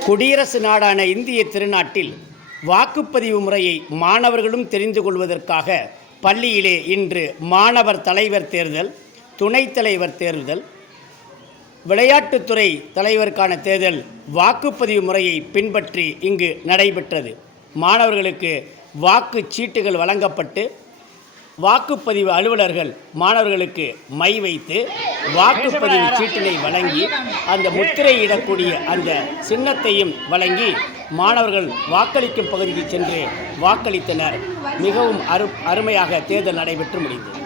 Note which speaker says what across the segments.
Speaker 1: குடியரசு நாடான இந்திய திருநாட்டில் வாக்குப்பதிவு முறையை மாணவர்களும் தெரிந்து கொள்வதற்காக பள்ளியிலே இன்று மாணவர் தலைவர் தேர்தல் துணைத் தலைவர் தேர்தல் விளையாட்டுத்துறை தலைவருக்கான தேர்தல் வாக்குப்பதிவு முறையை பின்பற்றி இங்கு நடைபெற்றது. மாணவர்களுக்கு வாக்கு சீட்டுகள் வழங்கப்பட்டு வாக்குப்பதிவு அலுவலர்கள் மாணவர்களுக்கு மை வைத்து வாக்குப்பதிவு சீட்டினை வழங்கி அந்த முத்திரையிடக்கூடிய அந்த சின்னத்தையும் வழங்கி மாணவர்கள் வாக்களிக்கும் பகுதிக்கு சென்று வாக்களித்தனர். மிகவும் அரு அருமையாக தேர்தல் நடைபெற்று முடிந்தது.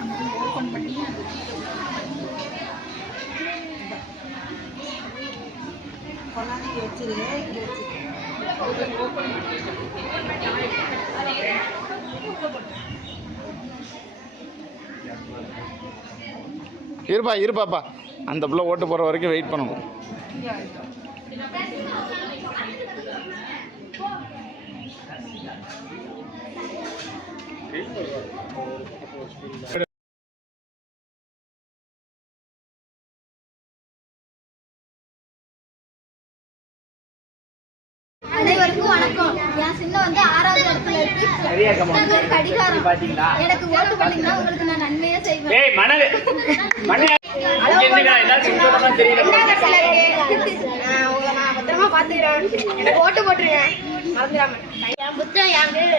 Speaker 2: இருப்பா இருப்பாப்பா. அந்த பிள்ளை ஓட்டு போகிற வரைக்கும் வெயிட் பண்ணணும்.
Speaker 3: அனைவருக்கும் வணக்கம். என் சின்ன வந்து ஆறாவது இடத்துல இருக்கு. கடிகாரம். எனக்கு ஓட்டு போட்டீங்கன்னா உங்களுக்கு நான் நன்மையே செய்வேன். எனக்கு ஓட்டு போட்டுருங்க. மறந்துடாம.
Speaker 4: என் புத்தகம் என் பேரு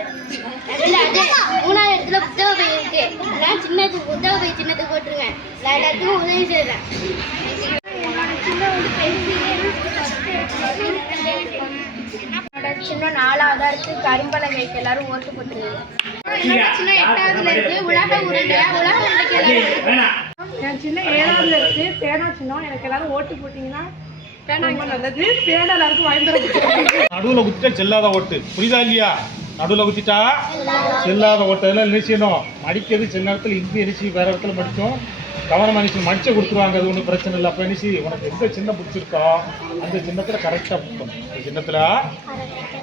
Speaker 4: இல்ல அது மூணாவது இடத்துல புத்தக பை இருக்கு. நான் சின்னத்துக்கு புத்தக பை போட்டுருங்க. நான் எல்லாத்துக்கும் உதவி
Speaker 3: என்னோட சின்ன நாலாவதா இருக்கு. கரும்பலகைக்கு எல்லாரும் ஓட்டு போட்டுருங்க சின்ன எட்டாவதுல இருக்கு உலக உருண்டை உலக உருண்டைக்கு
Speaker 5: என் சின்ன ஏழாவதுல இருக்கு பேனா சின்னம். எனக்கு எல்லாரும் ஓட்டு போட்டீங்கன்னா ரொம்ப நல்லது. பேனா எல்லாருக்கும் தர
Speaker 6: நடுவில் குத்திட்டா செல்லாத ஓட்டு. புரியுதா இல்லையா? நடுவில் குத்திட்டா செல்லாத ஓட்டு. அதெல்லாம் என்ன செய்யணும்? மடிக்கிறது சில நேரத்தில் இங்கே என்ன வேற இடத்துல மடிக்கும் கவனம் நினைச்சு மடிச்ச கொடுத்துருவாங்க. அது ஒன்றும் பிரச்சனை இல்லை. அப்போ என்ன செய்ய? உனக்கு எந்த சின்னம் பிடிச்சிருக்கோ அந்த சின்னத்தில் கரெக்டாக பிடிக்கணும் அந்த சின்னத்தில்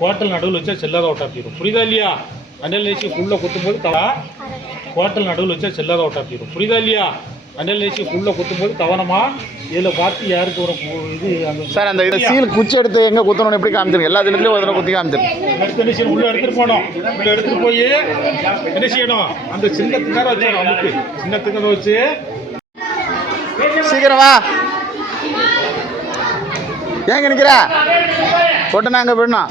Speaker 6: ஹோட்டல் நடுவில் வச்சா செல்லாத ஓட்டா போயிடும் புரியுதா இல்லையா? அண்ணல் நேசி உள்ள குத்தும்போது தவா ஹோட்டல் நடுவில் வச்சா செல்லாத ஓட்டா போயிடும் புரியுதா இல்லையா? அண்ணல் நேசி உள்ள குத்தும்போது கவனமாக இதில் பார்த்து யாருக்கு ஒரு இது அந்த
Speaker 2: சார் அந்த இது சீல் குச்சி எடுத்து எங்கே குத்தணும்னு எப்படி காமிச்சிருங்க? எல்லா தினத்துலையும் ஒரு தடவை குத்தி காமிச்சிருங்க.
Speaker 6: எடுத்து என்ன செய்யணும் உள்ள எடுத்துட்டு போகணும். உள்ள எடுத்துட்டு போய் என்ன செய்யணும். அந்த சின்னத்துக்கு நேரம் வச்சிடணும் அமுக்கு. சின்னத்துக்கு அதை வச்சு.
Speaker 2: சீக்கிரம் வா. ஏங்க நிற்கிற போட்டு நாங்கள் போயிடணும்.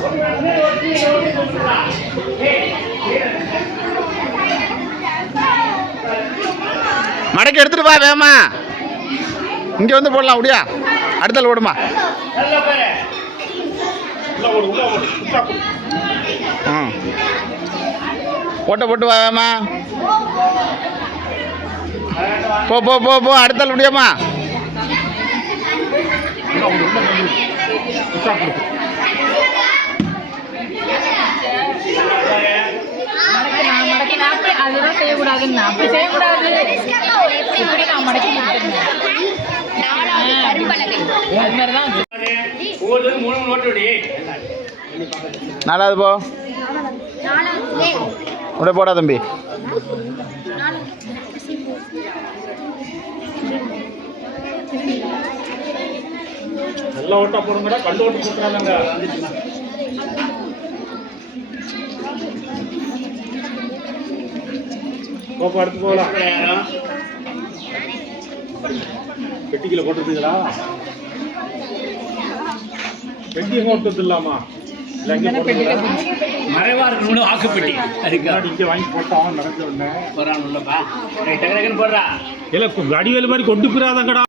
Speaker 2: மடக்கி எடுத்துட்டு வா வேமா இங்கே வந்து போடலாம் அப்படியா அடுத்தல் ஓடுமா ம் போட்ட போட்டு வா வேமா போ போ போ போ அடுத்தல் முடியாமா
Speaker 6: உள்ள ஓடு உச்சா கொடு.
Speaker 5: நான் மடக்கி நான் அப்படி அதெல்லாம் செய்யக்கூடாதுன்னு அப்படி செய்யக்கூடாது. இப்படி நான் மடக்கி
Speaker 2: நாலாவது போ. அப்படியே போடா தம்பி.
Speaker 6: நல்ல ஓட்டா போடுங்கடா கல் ஓட்டு போட்டுறாங்க கோப்பா எடுத்து போகலாம். பெட்டிக்கில போட்டுருப்பீங்களா? பெட்டி எங்க ஓட்டுறது இல்லாமா?
Speaker 1: மறைவா இருக்கணும்னு வாக்குப்பெட்டி அதுக்கு.
Speaker 6: இங்க வாங்கி போட்டோம் நடந்த உடனே.
Speaker 1: போறான் உள்ளப்பா போடுறா.
Speaker 6: இல்ல அடிவேலு மாதிரி கொண்டு போயிடாதங்கடா.